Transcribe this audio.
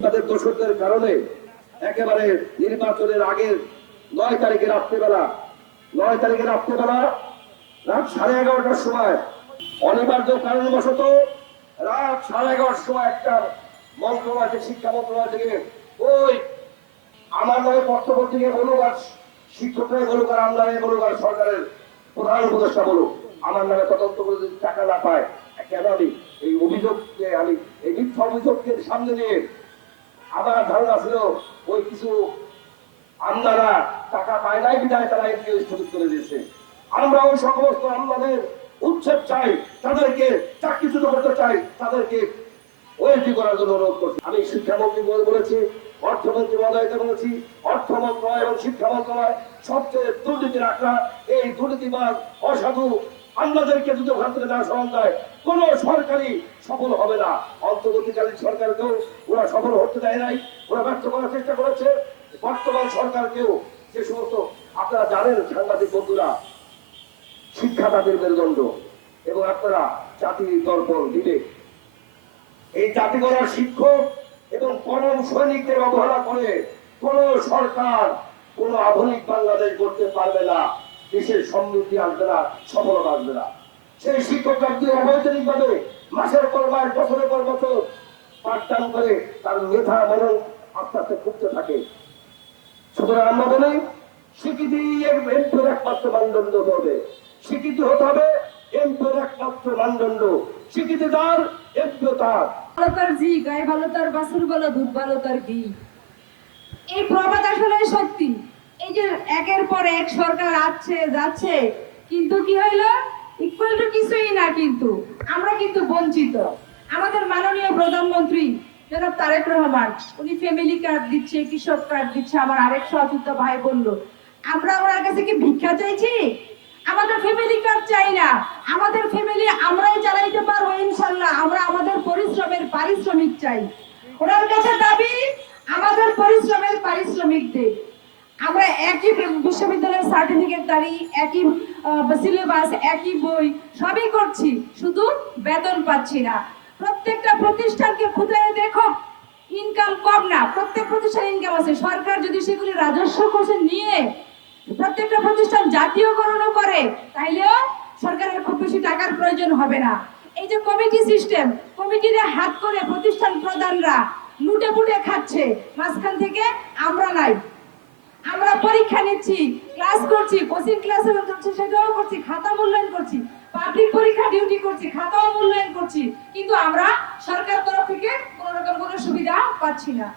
তাদের দোষদের কারণে একেবারে নির্বাচনের আগের 9 তারিখে রাত্রিবেলা রাত 11:30টার সময় অনিবার্য কারণবশত রাত 11:30টার সময় একটা মন্ত্রণালয়, শিক্ষা মন্ত্রণালয় থেকে ওই আমার নামে বক্তব্য থেকে বলুক আর শিক্ষকরাই বলুক আর আমলারাই বলুক আর সরকারের প্রধান উপদেষ্টা বলুক, আমার নামে তদন্ত করে যদি টাকা না পায়, কেন আমি এই অভিযোগকে এই মিথ্যা অভিযোগকে সামনে নিয়ে আমার ধারণা ছিল ওই কিছু আমলারা টাকা পায় নাই বিধায় তারা এটিকে স্থগিত করে দিয়েছে। আমরা ওই সমস্ত আমলাদের উচ্ছেদ চাই, তাদেরকে চাকরিচ্যুত করতে চাই, তাদেরকে ওএসডি করার জন্য অনুরোধ করছি। আমি শিক্ষামন্ত্রী বলেছি, অর্থমন্ত্রী মহোদয়কে বলেছি, অর্থ মন্ত্রণালয় এবং শিক্ষা মন্ত্রণালয় সবচেয়ে দুর্নীতির আখড়া। এই দুর্নীতিবাদ অসাধু আমলাদেরকে যদি ওখান থেকে দেওয়া সরল দেয়, কোন সরকারই সফল হবে না। অন্তর্বর্তীকালীন সরকারকেও ওরা সফল হতে দেয় নাই, ওরা ব্যর্থ করার চেষ্টা করেছে। বর্তমান সরকারকেও যে সমস্ত আপনারা জানেন সাংবাদিক বন্ধুরা, শিক্ষা তাদের মেরুদণ্ড এবং আপনারা জাতির দর্পণ বিবেক, এই জাতি গড়ার শিক্ষক এবং কর্ম সৈনিকদের অবহেলা করে কোন সরকার কোন আধুনিক বাংলাদেশ করতে পারবে না, দেশের সমৃদ্ধি আসবে না, সফলতা আসবে না। সেই শিক্ষকরা যদি অবৈতনিক ভাবে মাসের পর মাস, বছরের পর বছর পাঠদান করে তার মেধা মনন আস্তে আস্তে ফুটতে থাকে। সুতরাং আমরা বলি স্বীকৃতি এমপির একমাত্র মানদণ্ড হবে, স্বীকৃতি হতে হবে এমপির একমাত্র মানদণ্ড, স্বীকৃতি তার, এমপিও তার। ভালো তার জি, গায়ে ভালো তার বাছুর ভালো, দুধ ভালো তার ঘি। এই প্রবাদ আসলে সত্যি। এই যে একের পর এক সরকার আসছে যাচ্ছে, কিন্তু কি হইলো? ইকুয়াল টু কিছুই না, কিন্তু আমরা কিন্তু বঞ্চিত। আমাদের মাননীয় প্রধানমন্ত্রী জনাব তারেক রহমান, উনি ফ্যামিলি কার্ড দিচ্ছে, কৃষক কার্ড দিচ্ছে। আমার আরেক সহযোদ্ধা ভাই বললো, আমরা ওনার কাছে কি ভিক্ষা চাইছি? আমাদের ফ্যামিলি কার্ড চাই না, আমাদের ফ্যামিলি আমরাই চালাইতে পারবো ইনশাল্লাহ। আমরা আমাদের পরিশ্রমের পারিশ্রমিক চাই। ওনার কাছে দাবি আমাদের পরিশ্রমের পারিশ্রমিক দিক। আমরা একই বিশ্ববিদ্যালয়ের সার্টিফিকেট দাঁড়ি, একই সিলেবাস, একই বই, সবই করছি, শুধু বেতন পাচ্ছি না। প্রত্যেকটা প্রতিষ্ঠানকে খুঁজে দেখো, ইনকাম কম না, প্রত্যেক প্রতিষ্ঠান ইনকাম আছে। সরকার যদি সেগুলি রাজস্ব কোষে নিয়ে প্রত্যেকটা প্রতিষ্ঠান জাতীয়করণও করে, তাইলেও সরকারের খুব বেশি টাকার প্রয়োজন হবে না। এই যে কমিটি সিস্টেম, কমিটিরে হাত করে প্রতিষ্ঠান প্রধানরা লুটে পুটে খাচ্ছে, মাঝখান থেকে আমরা নাই। আমরা পরীক্ষা নিচ্ছি, ক্লাস করছি, কোচিং ক্লাসে করছি, সেটাও করছি, খাতা মূল্যায়ন করছি, পাবলিক পরীক্ষা ডিউটি করছি, খাতাও মূল্যায়ন করছি, কিন্তু আমরা সরকার তরফ থেকে কোনো রকম কোনো সুবিধা পাচ্ছি না।